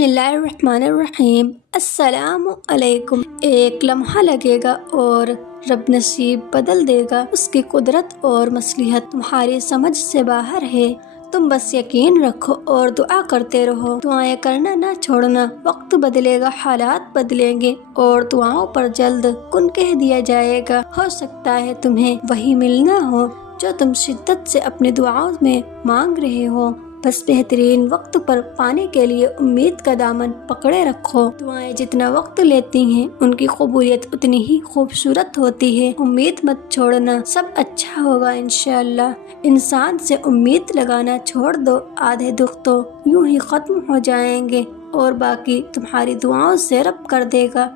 बिस्मिल्लाहिर्रहमानिर्रहीम। अस्सलामु अलैकुम। एक लम्हा लगेगा और रब नसीब बदल देगा। उसकी कुदरत और मसलिहत तुम्हारी समझ से बाहर है। तुम बस यकीन रखो और दुआ करते रहो। दुआएं करना ना छोड़ना। वक्त बदलेगा, हालात बदलेंगे और दुआओं पर जल्द कुन कह दिया जाएगा। हो सकता है तुम्हें वही मिलना हो जो तुम शिद्दत से अपनी दुआओं में मांग रहे हो। बस बेहतरीन वक्त पर पाने के लिए उम्मीद का दामन पकड़े रखो। दुआएं जितना वक्त लेती हैं उनकी कबूलियत उतनी ही खूबसूरत होती है। उम्मीद मत छोड़ना, सब अच्छा होगा इंशाअल्लाह। इंसान से उम्मीद लगाना छोड़ दो, आधे दुख तो यूं ही खत्म हो जाएंगे और बाकी तुम्हारी दुआओं से रब कर देगा।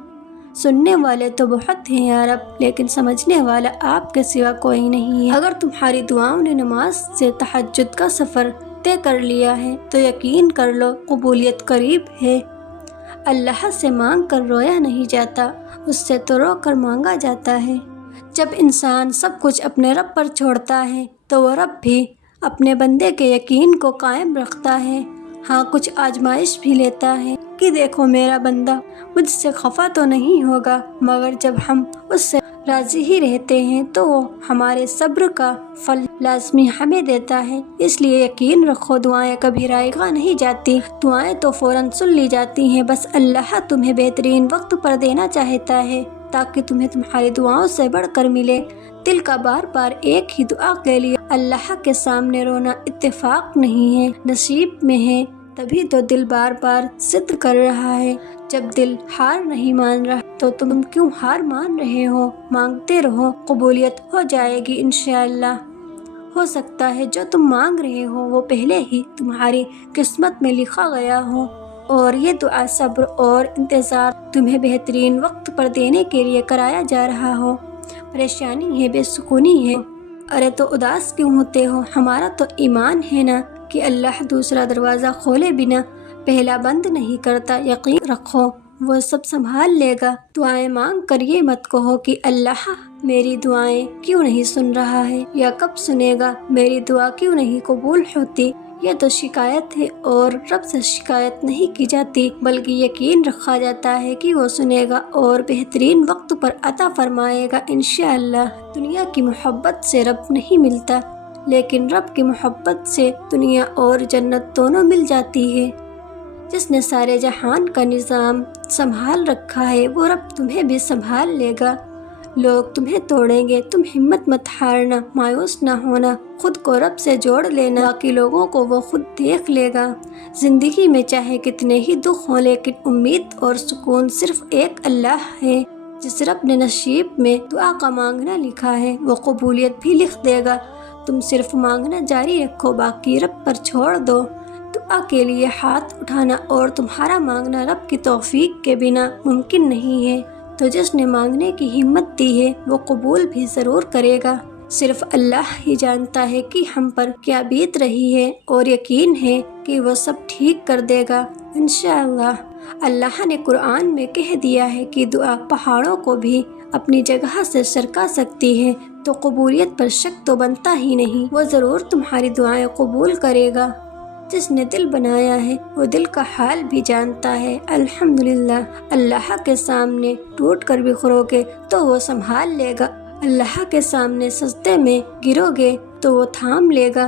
सुनने वाले तो बहुत हैं या रब, लेकिन समझने वाला आपके सिवा कोई नहीं है। अगर तुम्हारी दुआओं ने नमाज से तहज्जुद का सफ़र तय कर लिया है तो यकीन कर लो कबूलियत करीब है। अल्लाह से मांग कर रोया नहीं जाता, उससे तो रो कर मांगा जाता है। जब इंसान सब कुछ अपने रब पर छोड़ता है तो वो रब भी अपने बंदे के यकीन को कायम रखता है। हाँ, कुछ आजमाइश भी लेता है कि देखो मेरा बंदा मुझसे खफा तो नहीं होगा, मगर जब हम उससे राजी ही रहते हैं तो वो हमारे सब्र का फल लाजमी हमें देता है। इसलिए यकीन रखो दुआएं कभी रायगा नहीं जाती, दुआएं तो फौरन सुन ली जाती हैं। बस अल्लाह तुम्हें बेहतरीन वक्त पर देना चाहता है ताकि तुम्हें तुम्हारी दुआओं से बढ़कर मिले। दिल का बार बार एक ही दुआ के लिए अल्लाह के सामने रोना इत्तेफाक नहीं है, नसीब में है। तभी तो दिल बार बार जिद कर रहा है। जब दिल हार नहीं मान रहा तो तुम क्यों हार मान रहे हो? मांगते रहो, कबूलियत हो जाएगी इंशाअल्लाह। हो सकता है जो तुम मांग रहे हो वो पहले ही तुम्हारी किस्मत में लिखा गया हो और ये दुआ सब्र और इंतज़ार तुम्हें बेहतरीन वक्त पर देने के लिए कराया जा रहा हो। परेशानी है, बेसुकूनी है, अरे तो उदास क्यों होते हो? हमारा तो ईमान है ना कि अल्लाह दूसरा दरवाज़ा खोले बिना पहला बंद नहीं करता। यकीन रखो वो सब संभाल लेगा। दुआएं मांग कर ये मत कहो कि अल्लाह मेरी दुआएं क्यों नहीं सुन रहा है या कब सुनेगा, मेरी दुआ क्यों नहीं कबूल होती। यह तो शिकायत है और रब से शिकायत नहीं की जाती, बल्कि यकीन रखा जाता है कि वो सुनेगा और बेहतरीन वक्त पर अता फरमाएगा इंशाअल्लाह। दुनिया की मोहब्बत से रब नहीं मिलता, लेकिन रब की मोहब्बत से दुनिया और जन्नत दोनों मिल जाती है। जिसने सारे जहान का निज़ाम संभाल रखा है वो रब तुम्हें भी संभाल लेगा। लोग तुम्हें तोड़ेंगे, तुम हिम्मत मत हारना, मायूस ना होना, खुद को रब से जोड़ लेना, बाकी लोगों को वो खुद देख लेगा। जिंदगी में चाहे कितने ही दुख हों, लेकिन उम्मीद और सुकून सिर्फ एक अल्लाह है। जिस रब ने नसीब में दुआ का मांगना लिखा है वो कबूलियत भी लिख देगा। तुम सिर्फ मांगना जारी रखो, बाकी रब पर छोड़ दो। दुआ के लिए हाथ उठाना और तुम्हारा मांगना रब की तौफीक के बिना मुमकिन नहीं है। तो जिसने मांगने की हिम्मत दी है वो कबूल भी ज़रूर करेगा। सिर्फ अल्लाह ही जानता है कि हम पर क्या बीत रही है और यकीन है कि वो सब ठीक कर देगा इंशाअल्लाह। अल्लाह ने कुरान में कह दिया है कि दुआ पहाड़ों को भी अपनी जगह से सरका सकती है, तो कबूलियत पर शक तो बनता ही नहीं। वो ज़रूर तुम्हारी दुआएं कबूल करेगा। जिसने दिल बनाया है वो दिल का हाल भी जानता है। अल्हम्दुलिल्लाह, अल्लाह के सामने टूट कर बिखरोगे तो वो संभाल लेगा। अल्लाह के सामने सजदे में गिरोगे तो वो थाम लेगा।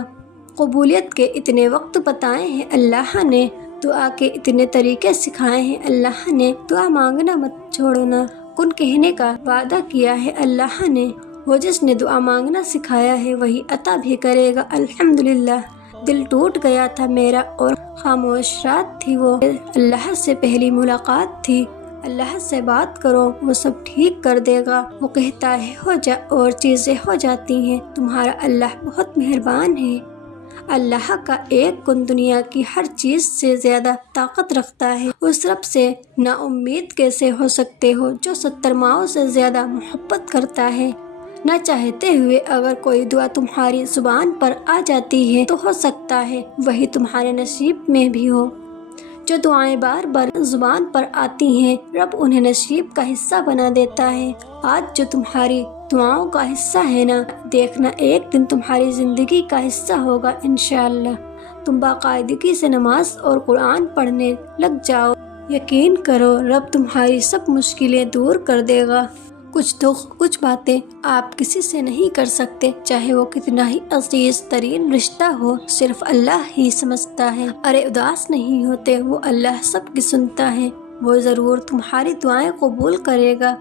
कबूलियत के इतने वक्त बताए हैं अल्लाह ने, दुआ के इतने तरीके सिखाए हैं अल्लाह ने। दुआ मांगना मत छोड़ना, कुन कहने का वादा किया है अल्लाह ने। वो जिसने दुआ मांगना सिखाया है वही अता भी करेगा। अल्हम्दुलिल्लाह, दिल टूट गया था मेरा और खामोश रात थी वो, अल्लाह से पहली मुलाकात थी। अल्लाह से बात करो, वो सब ठीक कर देगा। वो कहता है हो जा और चीज़ें हो जाती हैं। तुम्हारा अल्लाह बहुत मेहरबान है। अल्लाह का एक गुण दुनिया की हर चीज़ से ज़्यादा ताकत रखता है। उस रब से नाउम्मीद कैसे हो सकते हो जो 70 माओं से ज़्यादा मोहब्बत करता है। न चाहते हुए अगर कोई दुआ तुम्हारी जुबान पर आ जाती है तो हो सकता है वही तुम्हारे नसीब में भी हो। जो दुआएं बार बार जुबान पर आती हैं रब उन्हें नसीब का हिस्सा बना देता है। आज जो तुम्हारी दुआओं का हिस्सा है ना, देखना एक दिन तुम्हारी ज़िंदगी का हिस्सा होगा इंशाअल्लाह। تم باقاعدگی سے نماز اور قرآن پڑھنے لگ جاؤ، یقین کرو رب تمہاری سب مشکلیں دور کر دے گا۔ کچھ دکھ، کچھ باتیں آپ کسی سے نہیں کر سکتے، چاہے وہ کتنا ہی عزیز ترین رشتہ ہو، صرف اللہ ہی سمجھتا ہے۔ ارے اداس نہیں ہوتے، وہ اللہ سب کی سنتا ہے، وہ ضرور تمہاری دعائیں قبول کرے گا۔